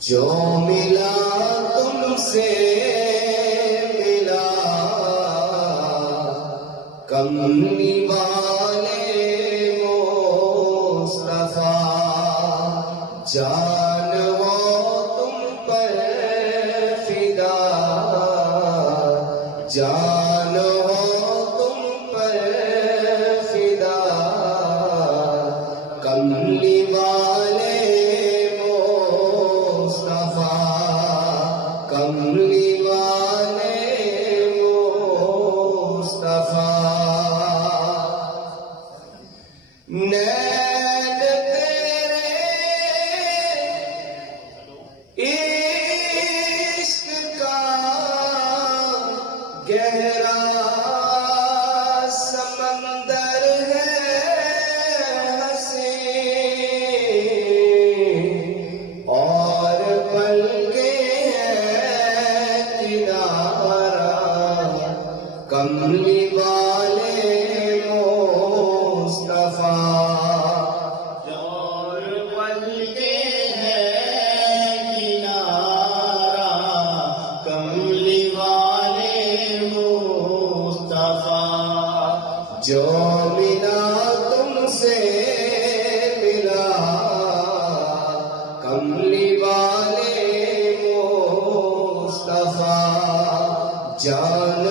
جو ملا تم سے ملا کملی والے مصطفیٰ، جان وہ تم پر فدا، جان وہ تم پر فدا، کملی والے مصطفیٰ، کملی والے مصطفیٰ۔ نین تیرے عشق کا گہرا سمندر ہے حسین، اور پلکیں ہیں کنارہ کملی والے مصطفیٰ، اور پلکیں ہیں کنارہ کملی والے مصطفیٰ۔ جو ملا تم سے ملا کملی والے مصطفیٰ، جان